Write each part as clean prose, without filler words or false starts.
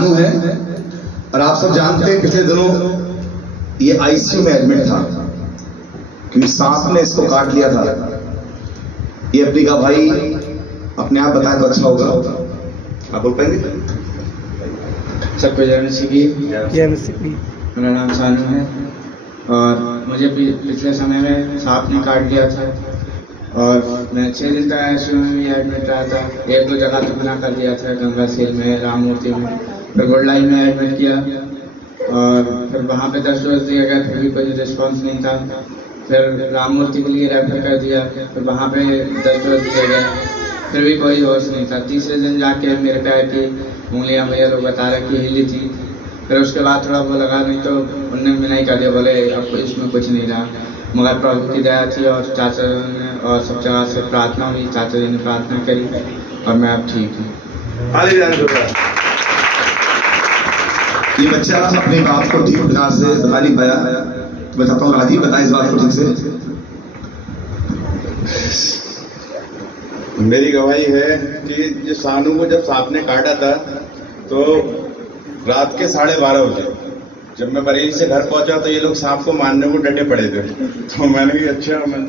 सानू है और आप सब जानते हैं पिछले दिनों ये आईसीयू में एडमिट था क्योंकि सांप ने इसको काट लिया था। ये अपनी का भाई अपने आप बताए तो अच्छा होगा, आप बोल पाएंगे? सबको मेरा नाम सानू है और मुझे पिछले समय में सांप ने काट दिया था और मैं 6 दिन तक आईसीयू में भी एडमिट रहा था। 1-2 जगह तो मना कर दिया था, गंगासील में, राम मूर्ति में, फिर गोल्डलाई में एडमिट किया और फिर वहाँ पे 10 डोज दिया गया, फिर भी कोई रिस्पॉन्स नहीं था। फिर राम मूर्ति के लिए रेफर कर दिया, फिर वहाँ पे 10 डोज दिया गया, फिर भी कोई होश नहीं था। तीसरे दिन जाके मेरे पैर की उंगलियाँ भैया लोग बता रहे कि हिली थी। फिर उसके बाद थोड़ा वो लगा, नहीं तो उनने मना कर दिया, बोले अब इसमें कुछ नहीं रहा। मगर प्रभु की दया थी और चाचा ने और सब जगह से प्रार्थना हुई, चाचा जी ने प्रार्थना करी और मैं अब ठीक हूँ। ये बच्चा अपने बाप को ठीक प्रकार से बता नहीं पाया, तो मैं चाहता हूँ राजीव बताएं इस बात को ठीक से। मेरी गवाही है कि ये सानू को जब सांप ने काटा था तो रात के 12:30 बजे जब मैं बरेली से घर पहुंचा तो ये लोग सांप को मारने को डटे पड़े थे। तो मैंने कहा अच्छा, मैं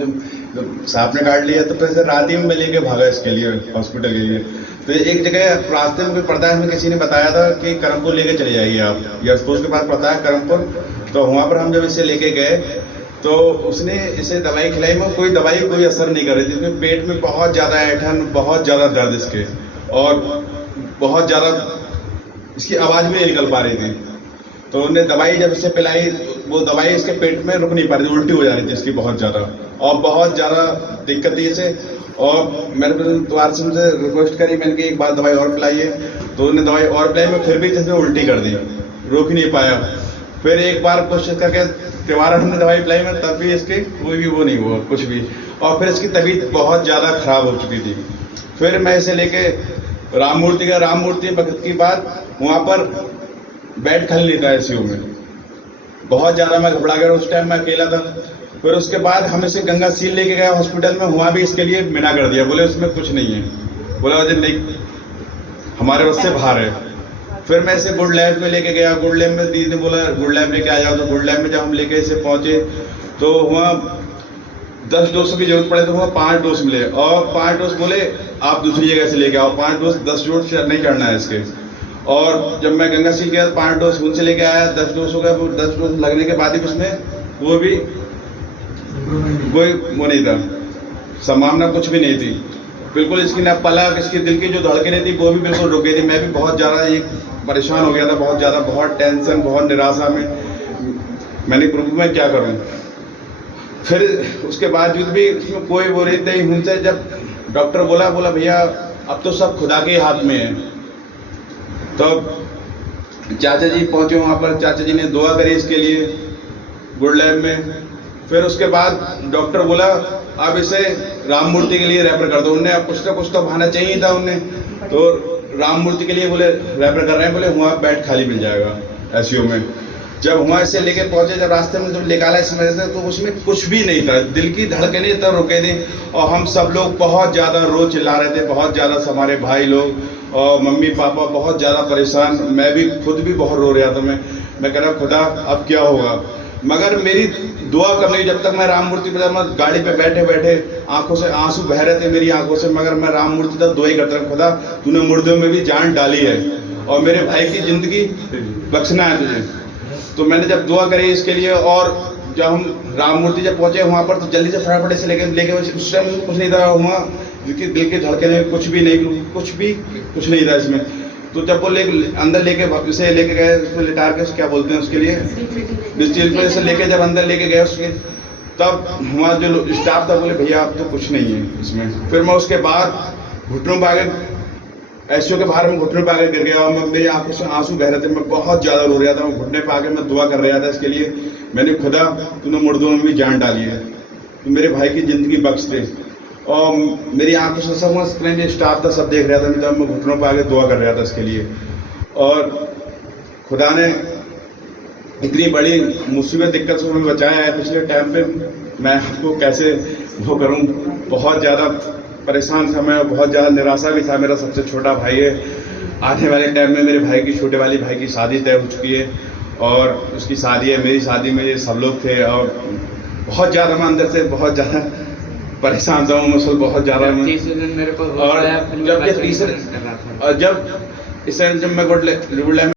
जब सांप ने काट लिया तो फिर रात ही में लेके भागा इसके लिए हॉस्पिटल के लिए। तो एक जगह रास्ते में कोई पड़ता है, हमें किसी ने बताया था कि करमपुर लेके चले जाइए आप, यशपोष के पास पड़ता है करमपुर। तो वहाँ पर हम जब इसे लेके गए तो उसने इसे दवाई खिलाई, में कोई दवाई कोई असर नहीं कर रही थी। इसमें पेट में बहुत ज़्यादा ऐंठन, बहुत ज़्यादा दर्द इसके और बहुत ज़्यादा इसकी आवाज़ भी नहीं निकल पा रही थी। तो उन्हें दवाई जब इसे पिलाई, वो दवाई इसके पेट में रुक नहीं पा रही थी, उल्टी हो जा रही थी इसकी बहुत ज़्यादा और बहुत ज़्यादा दिक्कत थी इसे। और मैंने दोबारा से उनसे रिक्वेस्ट करी, मैंने कि एक बार दवाई और पिलाइए। तो उन्हें दवाई और पिलाई, में फिर भी जिसने उल्टी कर दी, रोक ही नहीं पाया। फिर एक बार कोशिश करके दोबारा हमने दवाई पिलाई, में तब भी इसके कोई भी वो नहीं हुआ कुछ भी। और फिर इसकी तबीयत बहुत ज़्यादा ख़राब हो चुकी थी। फिर मैं इसे लेके राम मूर्ति गया। राम मूर्ति वक्त की बात, वहाँ पर बेड खाली नहीं था आईसीयू में। बहुत ज़्यादा मैं घबरा गया, उस टाइम मैं अकेला था। फिर उसके बाद हम इसे गंगासील लेके गए हॉस्पिटल में, वहाँ भी इसके लिए मना कर दिया, बोले उसमें कुछ नहीं है, बोला वजह नहीं, हमारे बस से बाहर है। फिर मैं इसे गुड लैब में लेके गया। गुड लैब में दीदी ने बोला गुड लैब लेके आ जाओ। तो गुड लैब में जब हम लेके इसे पहुँचे तो वहाँ 10 डोज की जरूरत पड़े तो वहाँ 5 डोज मिले और 5 डोज बोले आप दूसरी जगह से लेके आओ, 5 डोज 10 डोज नहीं चढ़ना है इसके। और जब मैं गंगासील गया 5 डोज उनसे लेके आया, 10 डोज हो गया। वो 10 डोज लगने के बाद ही उसमें वो भी कोई वो नहीं था, संभावना कुछ भी नहीं थी बिल्कुल। इसकी ना पलक, इसकी दिल की जो धड़कनें थी वो भी बिल्कुल रुक गई थी। मैं भी बहुत ज़्यादा एक परेशान हो गया था, बहुत ज़्यादा, बहुत टेंशन, बहुत निराशा में। मैंने प्रभु में क्या करूं। फिर उसके बावजूद भी उसमें कोई वो नहीं थी। उनसे जब डॉक्टर बोला भैया अब तो सब खुदा के हाथ में है। तो चाचा जी पहुंचे वहाँ पर, चाचा जी ने दुआ करी इसके लिए गुड लैब में। फिर उसके बाद डॉक्टर बोला अब इसे राम मूर्ति के लिए रेफर कर दो। उन्हें अब कुछ तो बहाना चाहिए था उन्हें, तो राम मूर्ति के लिए बोले रेफर कर रहे हैं, बोले वहाँ बेड खाली मिल जाएगा आईसीयू में। जब वहाँ से लेके पहुँचे, जब रास्ते में जब निकाला इस वजह से, तो उसमें कुछ भी नहीं था। दिल की धड़कनें तब रुके थे और हम सब लोग बहुत ज़्यादा रो चिल्ला रहे थे, बहुत ज़्यादा हमारे भाई लोग और मम्मी पापा बहुत ज़्यादा परेशान। मैं भी खुद भी बहुत रो रहा था। मैं कह रहा खुदा अब क्या होगा। मगर मेरी दुआ कब नहीं, जब तक मैं राम मूर्ति पर, मैं गाड़ी पे बैठे बैठे आंखों से आंसू बह रहे थे मेरी आंखों से, मगर मैं राम मूर्ति तक दुआ ही करता रहा, खुदा तूने मुर्दों में भी जान डाली है और मेरे भाई की ज़िंदगी बख्शना है तुझे। तो मैंने जब दुआ करी इसके लिए, और जब हम राम मूर्ति जब पहुँचे वहाँ पर, तो जल्दी से फटाफट से लेके उस टाइम कुछ नहीं था वहाँ, क्योंकि दिल के धड़कने कुछ भी नहीं था इसमें। तो जब वो अंदर लेके इसे लेके गए, उसमें लिटार के क्या बोलते हैं उसके लिए, डिस्टिल पर इसे लेके जब अंदर लेके गए उसके, तब हमारा जो स्टाफ था बोले भैया अब तो कुछ नहीं है इसमें। फिर मैं उसके बाद घुटनों पर आगे, आईसीयू के बाहर में घुटनों पर आगे गिर गया और मेरी आंखों से आंसू बह रहे थे। मैं बहुत ज़्यादा रो रहा था। मैं घुटने पर आगे मैं दुआ कर रहा था इसके लिए, मैंने खुदा तूने मुर्दों में भी जान डाली है, तो मेरे भाई की ज़िंदगी बख्श दे। और मेरी आंखों से सब जितने भी स्टाफ था सब देख रहा था, जब मैं घुटनों पर आगे दुआ कर रहा था इसके लिए। और खुदा ने इतनी बड़ी मुसीबत दिक्कत से हमें बचाया है पिछले टाइम पे, मैं आपको कैसे वो करूं। बहुत ज़्यादा परेशान था मैं, बहुत ज़्यादा निराशा भी था। मेरा सबसे छोटा भाई है आने वाले टाइम में मेरे भाई की, छोटे वाली भाई की शादी तय हो चुकी है और उसकी शादी है, मेरी शादी में ये सब लोग थे और बहुत ज़्यादा मैं अंदर से बहुत ज़्यादा परेशान था, मुसल बहुत ज़्यादा। तीसरे दिन मेरे को और जब ये तीसरे, और जब इस जब मैं गुड